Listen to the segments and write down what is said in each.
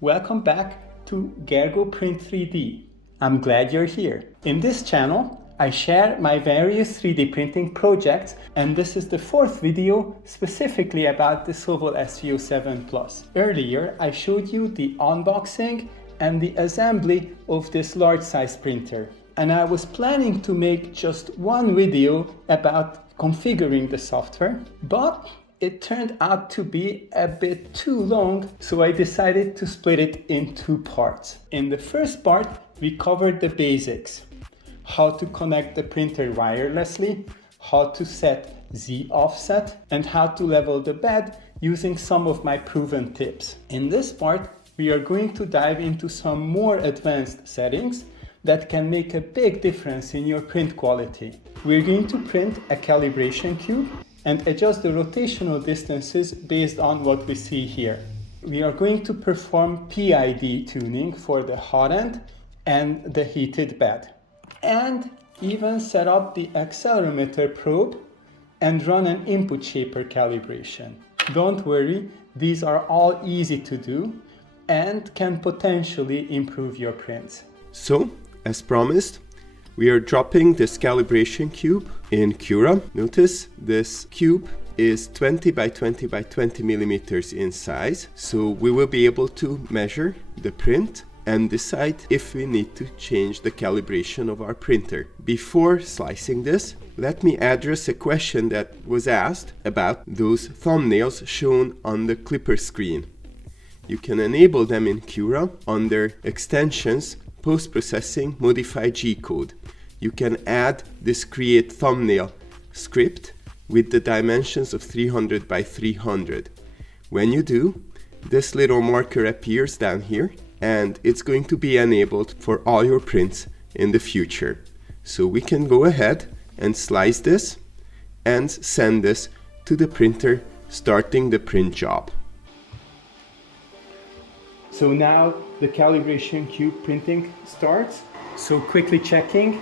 Welcome back to Gergo Print 3D. I'm glad you're here. In this channel, I share my various 3D printing projects, and this is the fourth video specifically about the Sovol SVO7 Plus. Earlier, I showed you the unboxing and the assembly of this large size printer. And I was planning to make just one video about configuring the software, but it turned out to be a bit too long, so I decided to split it in two parts. In the first part, we covered the basics: how to connect the printer wirelessly, how to set Z offset, and how to level the bed using some of my proven tips. In this part, we are going to dive into some more advanced settings that can make a big difference in your print quality. We're going to print a calibration cube and adjust the rotational distances based on what we see here. We are going to perform PID tuning for the hot end and the heated bed, and even set up the accelerometer probe and run an input shaper calibration. Don't worry, these are all easy to do and can potentially improve your prints. So, as promised, we are dropping this calibration cube in Cura. Notice this cube is 20 by 20 by 20 millimeters in size, so we will be able to measure the print and decide if we need to change the calibration of our printer. Before slicing this, let me address a question that was asked about those thumbnails shown on the clipper screen. You can enable them in Cura under Extensions, Post-Processing, Modify G-Code. You can add this create thumbnail script with the dimensions of 300 by 300. When you do, this little marker appears down here, and it's going to be enabled for all your prints in the future. So we can go ahead and slice this and send this to the printer, starting the print job. So now the calibration cube printing starts. So quickly checking,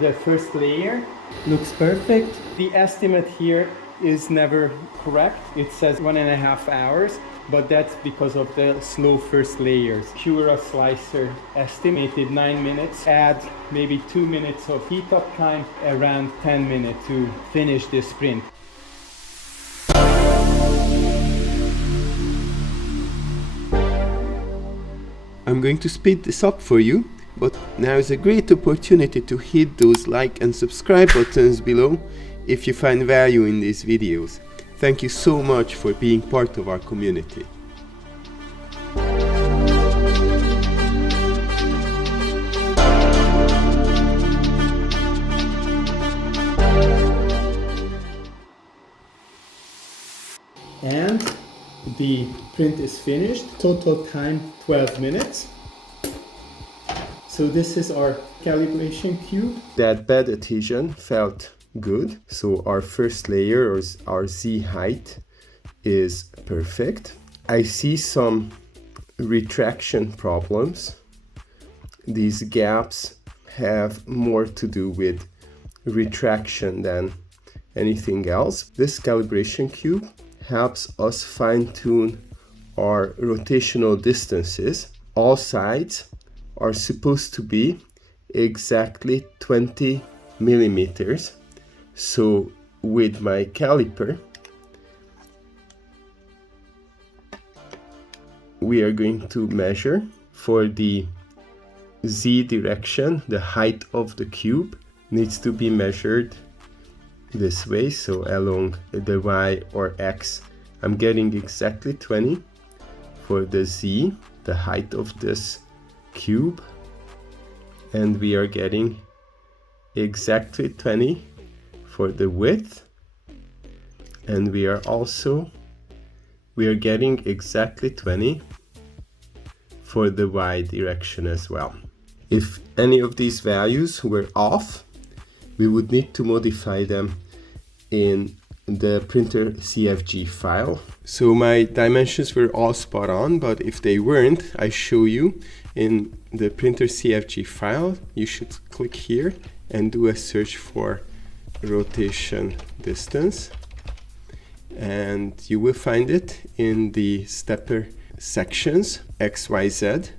the first layer looks perfect. The estimate here is never correct. It says 1.5 hours, but that's because of the slow first layers. Cura slicer estimated 9 minutes. Add maybe 2 minutes of heat up time, around 10 minutes to finish this print. I'm going to speed this up for you, but now is a great opportunity to hit those like and subscribe buttons below if you find value in these videos. Thank you so much for being part of our community. And the print is finished. Total time 12 minutes. So this is our calibration cube. That bed adhesion felt good. So our first layer, or our Z height, is perfect. I see some retraction problems. These gaps have more to do with retraction than anything else. This calibration cube helps us fine-tune our rotational distances. All sides are supposed to be exactly 20 millimeters. So with my caliper, we are going to measure for the Z direction. The height of the cube needs to be measured this way, so along the Y or X I'm getting exactly 20. For the Z, the height of this cube, and we are getting exactly 20 for the width, and we are getting exactly 20 for the Y direction as well. If any of these values were off, we would need to modify them in the printer CFG file. So my dimensions were all spot on, but if they weren't, I show you in the printer CFG file. You should click here and do a search for rotation distance, and you will find it in the stepper sections XYZ.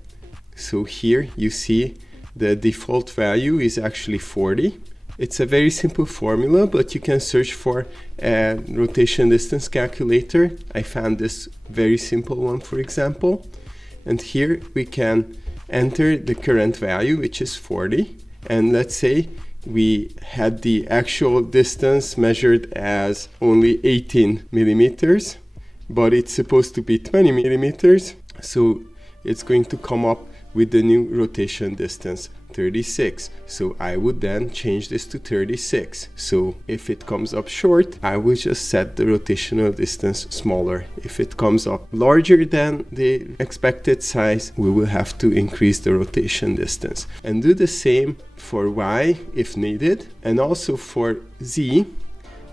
So here you see the default value is actually 40. It's a very simple formula, but you can search for a rotation distance calculator. I found this very simple one, for example. And here we can enter the current value, which is 40. And let's say we had the actual distance measured as only 18 millimeters, but it's supposed to be 20 millimeters. So it's going to come up with the new rotation distance, 36. So I would then change this to 36. So if it comes up short, I will just set the rotational distance smaller. If it comes up larger than the expected size, we will have to increase the rotation distance. And do the same for Y if needed, and also for Z.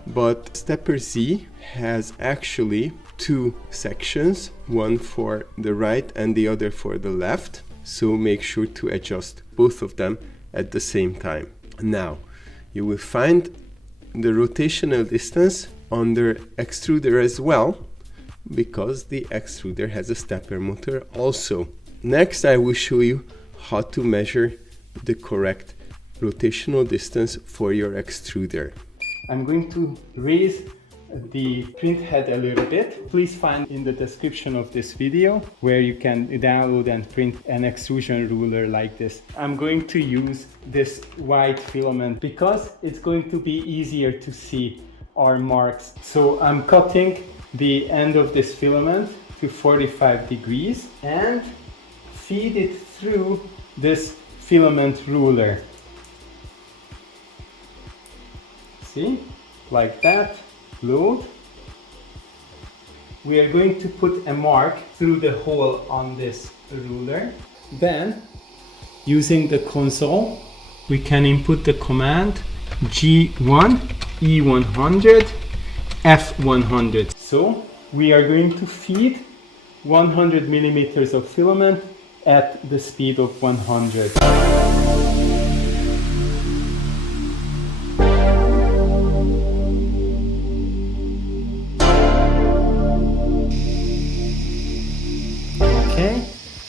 But stepper Z has actually two sections, one for the right and the other for the left. So make sure to adjust both of them at the same time. Now, you will find the rotational distance under extruder as well, because the extruder has a stepper motor also. Next, I will show you how to measure the correct rotational distance for your extruder. I'm going to raise the print head a little bit. Please find in the description of this video where you can download and print an extrusion ruler like this. I'm going to use this white filament because it's going to be easier to see our marks. So I'm cutting the end of this filament to 45 degrees and feed it through this filament ruler. See, like that. Load. We are going to put a mark through the hole on this ruler. Then, using the console, we can input the command G1, E100, F100. So, we are going to feed 100 millimeters of filament at the speed of 100.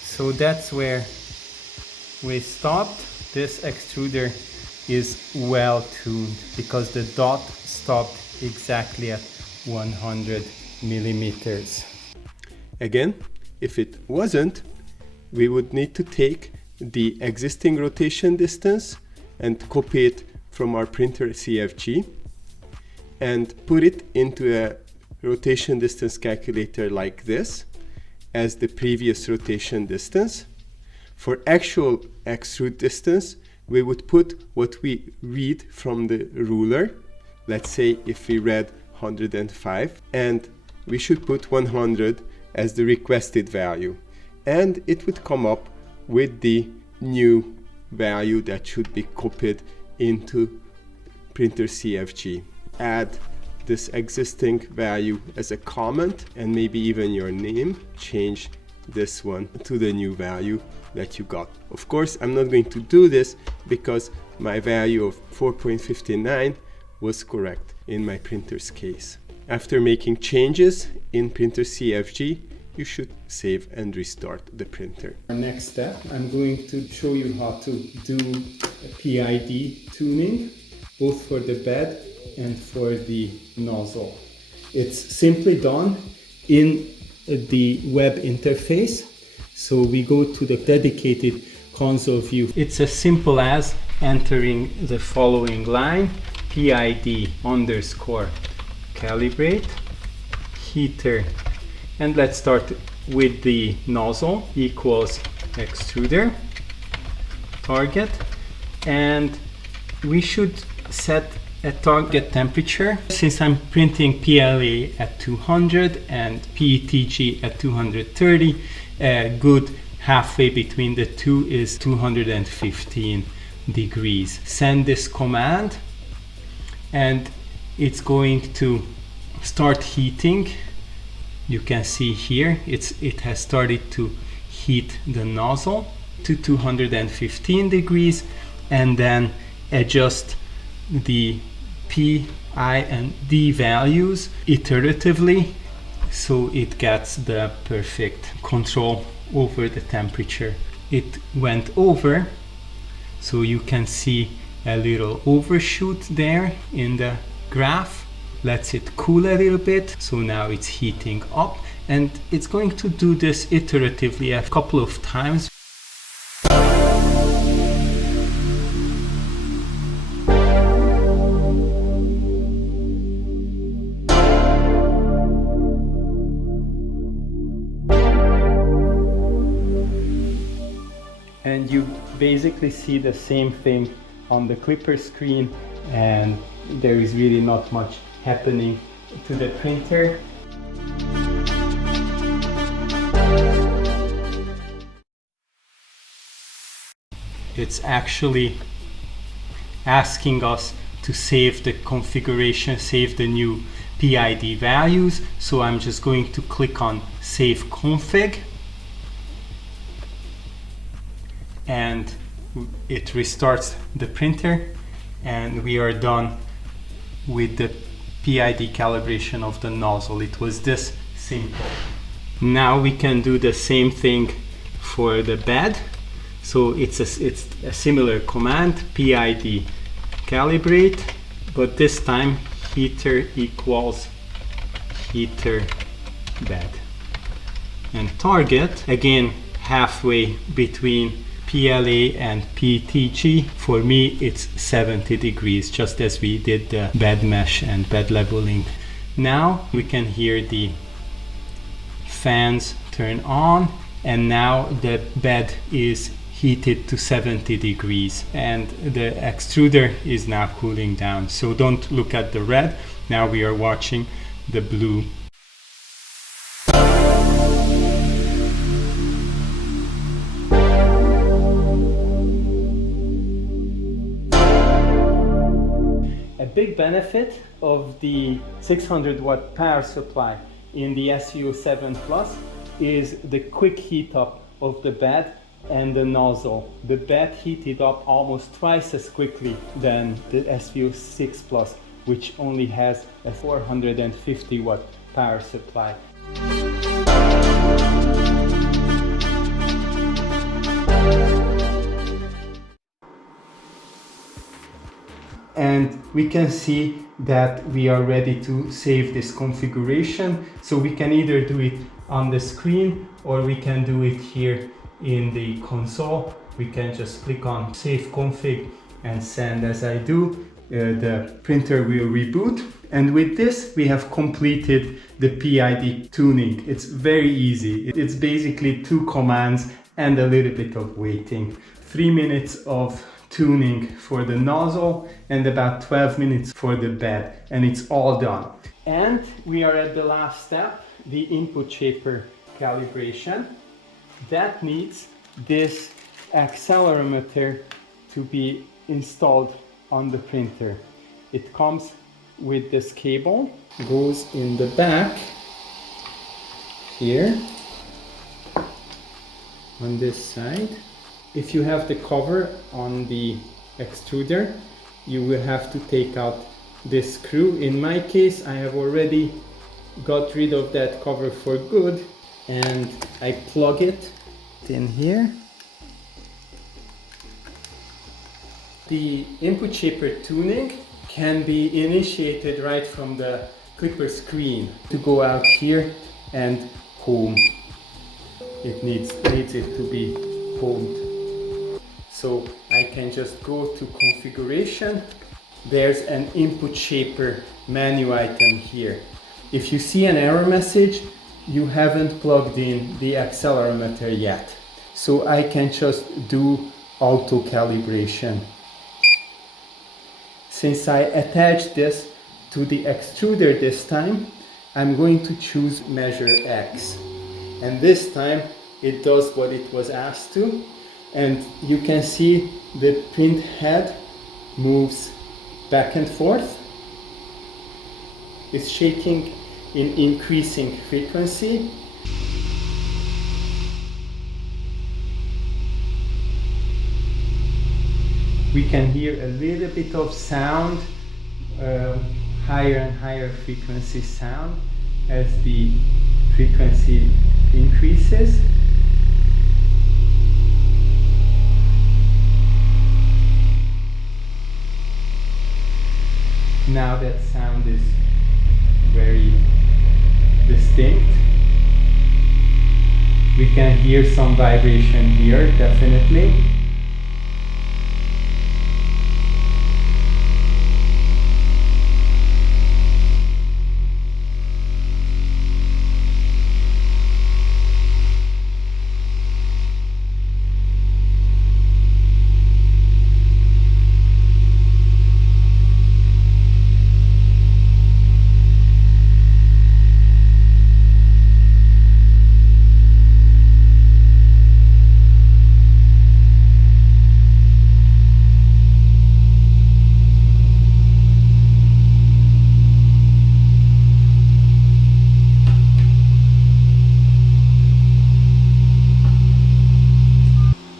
So that's where we stopped. This extruder is well tuned because the dot stopped exactly at 100 millimeters. Again, if it wasn't, we would need to take the existing rotation distance and copy it from our printer CFG and put it into a rotation distance calculator like this as the previous rotation distance. For actual extrude distance, we would put what we read from the ruler. Let's say if we read 105, and we should put 100 as the requested value. And it would come up with the new value that should be copied into printer CFG. Add this existing value as a comment and maybe even your name. Change this one to the new value that you got. Of course, I'm not going to do this because my value of 4.59 was correct in my printer's case. After making changes in printer CFG, you should save and restart the printer. Our next step, I'm going to show you how to do PID tuning, both for the bed and for the nozzle. It's simply done in the web interface. So we go to the dedicated console view. It's as simple as entering the following line: PID _ calibrate heater, and let's start with the nozzle equals extruder target, and we should set a target temperature. Since I'm printing PLA at 200 and PETG at 230, a good halfway between the two is 215 degrees. Send this command and it's going to start heating. You can see here it has started to heat the nozzle to 215 degrees, and then adjust the P, I and D values iteratively so it gets the perfect control over the temperature. It went over, so you can see a little overshoot there in the graph. Lets it cool a little bit, so now it's heating up, and it's going to do this iteratively a couple of times. And you basically see the same thing on the Klipper screen, and there is really not much happening to the printer. It's actually asking us to save the configuration, save the new PID values. So I'm just going to click on Save Config, and it restarts the printer, and we are done with the PID calibration of the nozzle. It was this simple. Now we can do the same thing for the bed. So it's a similar command, PID calibrate, but this time heater equals heater bed. And target, again, halfway between PLA and PTG. For me, it's 70 degrees, just as we did the bed mesh and bed leveling. Now we can hear the fans turn on, and now the bed is heated to 70 degrees, and the extruder is now cooling down. So don't look at the red. Now we are watching the blue. A big benefit of the 600 watt power supply in the SVO7 Plus is the quick heat up of the bed and the nozzle. The bed heated up almost twice as quickly than the SVO6 Plus, which only has a 450 watt power supply. And we can see that we are ready to save this configuration. So we can either do it on the screen, or we can do it here in the console. We can just click on Save Config and send. As I do, the printer will reboot. And with this, we have completed the PID tuning. It's very easy. It's basically 2 commands and a little bit of waiting. 3 minutes of tuning for the nozzle and about 12 minutes for the bed, and it's all done. And we are at the last step, the input shaper calibration. That needs this accelerometer to be installed on the printer. It comes with this cable, goes in the back here on this side. If you have the cover on the extruder, you will have to take out this screw. In my case, I have already got rid of that cover for good, and I plug it in here. The input shaper tuning can be initiated right from the Klipper screen. To go out here and home, it needs it to be homed. So I can just go to configuration. There's an input shaper menu item here. If you see an error message, you haven't plugged in the accelerometer yet. So I can just do auto calibration. Since I attached this to the extruder this time, I'm going to choose measure X. And this time it does what it was asked to. And you can see the print head moves back and forth. It's shaking in increasing frequency. We can hear a little bit of sound, higher and higher frequency sound. as the frequency increases. Now that sound is very distinct. We can hear some vibration here, definitely.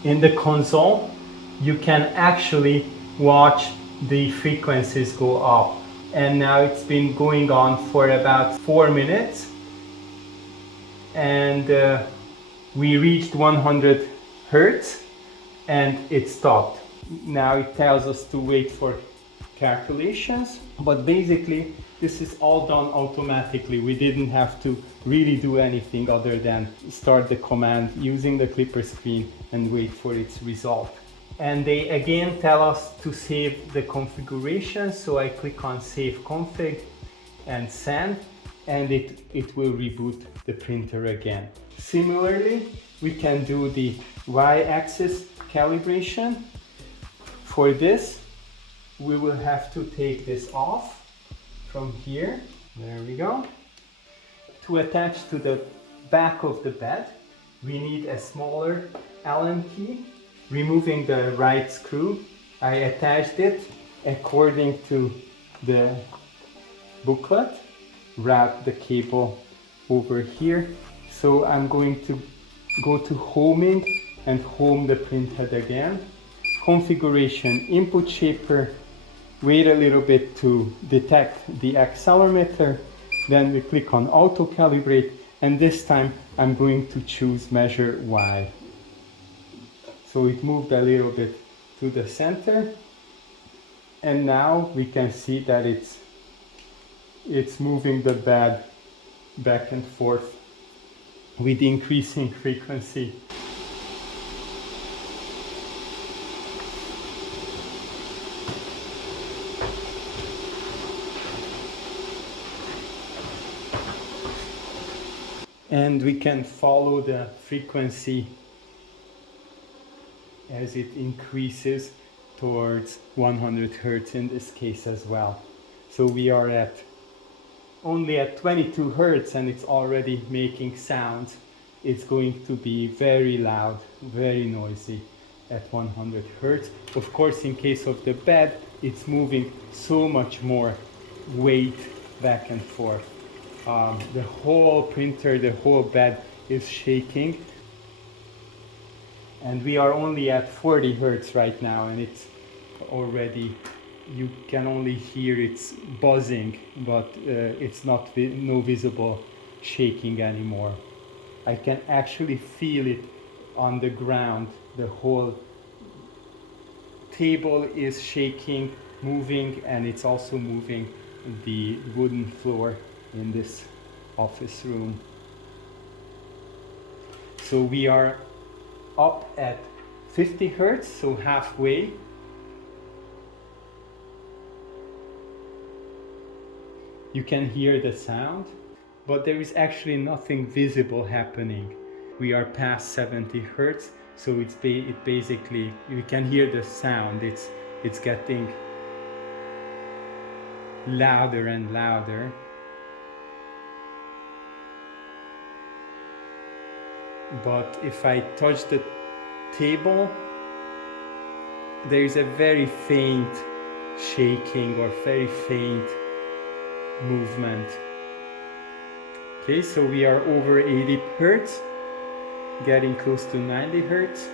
In the console, you can actually watch the frequencies go up. And now it's been going on for about 4 minutes. And we reached 100 Hertz and it stopped. Now it tells us to wait for calculations, but basically this is all done automatically. We didn't have to really do anything other than start the command using the Klipper screen and wait for its result. And they again tell us to save the configuration, so I click on Save Config and Send, and it will reboot the printer again. Similarly, we can do the Y-axis calibration. For this, we will have to take this off from here. There we go. To attach to the back of the bed, we need a smaller Allen key. Removing the right screw, I attached it according to the booklet. Wrap the cable over here. So I'm going to go to homing and home the printhead again. Configuration, input shaper, wait a little bit to detect the accelerometer, then we click on auto calibrate, and this time I'm going to choose measure Y. So it moved a little bit to the center, and now we can see that it's moving the bed back and forth with increasing frequency. And we can follow the frequency as it increases towards 100 Hertz in this case as well. So we are only at 22 Hertz and it's already making sounds. It's going to be very loud, very noisy at 100 Hertz. Of course, in case of the bed, it's moving so much more weight back and forth. The whole printer, the whole bed is shaking. And we are only at 40 Hertz right now, and it's already, you can only hear it's buzzing, but it's not no visible shaking anymore. I can actually feel it on the ground. The whole table is shaking, moving, and it's also moving the wooden floor in this office room. So we are up at 50 Hertz, so halfway. You can hear the sound, but there is actually nothing visible happening. We are past 70 Hertz, so it basically, you can hear the sound. It's getting louder and louder. But if I touch the table, there is a very faint shaking or very faint movement. Okay, so we are over 80 Hertz, getting close to 90 Hertz.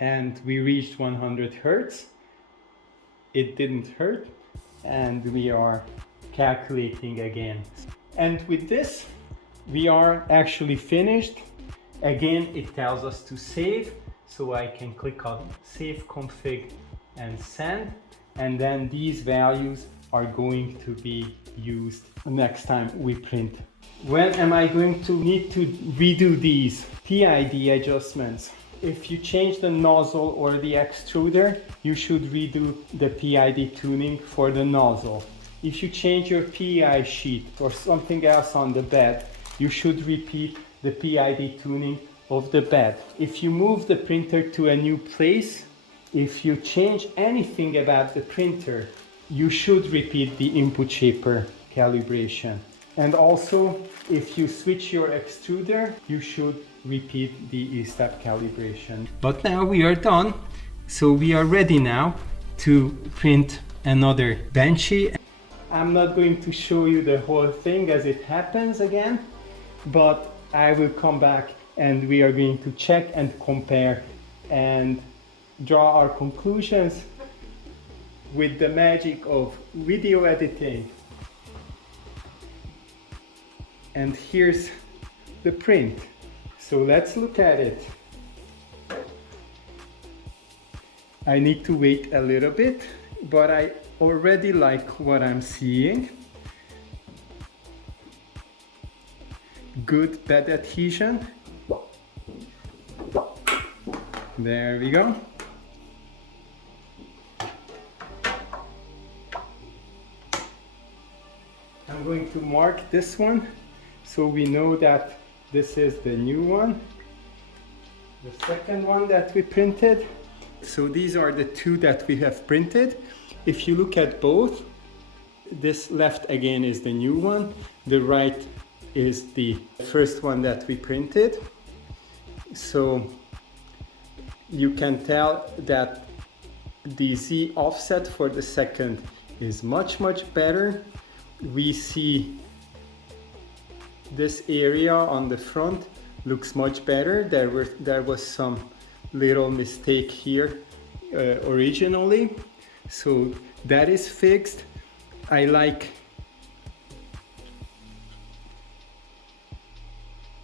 and we reached 100 Hertz. It didn't hurt, and we are calculating again. And with this, we are actually finished. Again, it tells us to save, so I can click on Save Config and Send, and then these values are going to be used next time we print. When am I going to need to redo these PID adjustments? If you change the nozzle or the extruder, you should redo the PID tuning for the nozzle. If you change your PI sheet or something else on the bed, you should repeat the PID tuning of the bed. If you move the printer to a new place, if you change anything about the printer, you should repeat the input shaper calibration. And also, if you switch your extruder, you should repeat the E-step calibration. But now we are done, so we are ready now to print another Banshee. I'm not going to show you the whole thing as it happens again, but I will come back and we are going to check and compare and draw our conclusions with the magic of video editing. And here's the print. So let's look at it. I need to wait a little bit, but I already like what I'm seeing. Good bed adhesion. There we go. I'm going to mark this one so we know that this is the new one, the second one that we printed. So these are the two that we have printed. If you look at both, this left again is the new one, the right is the first one that we printed. So you can tell that the Z offset for the second is much better. We see this area on the front looks much better. There was some little mistake here originally, so that is fixed. I like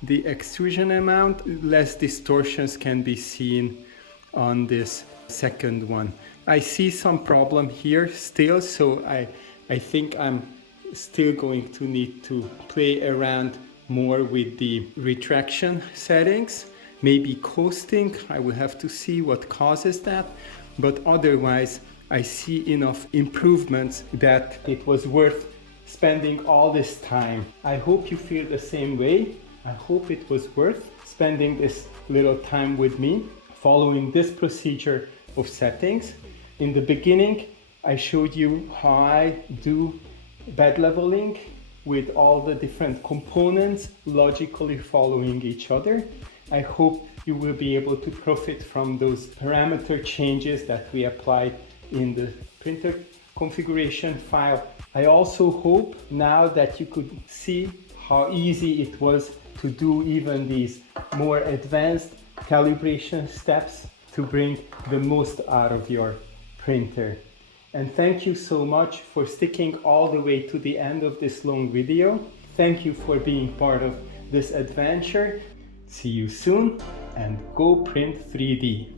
the extrusion amount. Less distortions can be seen on this second one. I see some problem here still, so I think I'm still going to need to play around more with the retraction settings, maybe coasting. I will have to see what causes that, but otherwise I see enough improvements that it was worth spending all this time. I hope you feel the same way. I hope it was worth spending this little time with me, following this procedure of settings. In the beginning, I showed you how I do bed leveling with all the different components logically following each other. I hope you will be able to profit from those parameter changes that we applied in the printer configuration file. I also hope now that you could see how easy it was to do even these more advanced calibration steps to bring the most out of your printer. And thank you so much for sticking all the way to the end of this long video. Thank you for being part of this adventure. See you soon and go print 3D.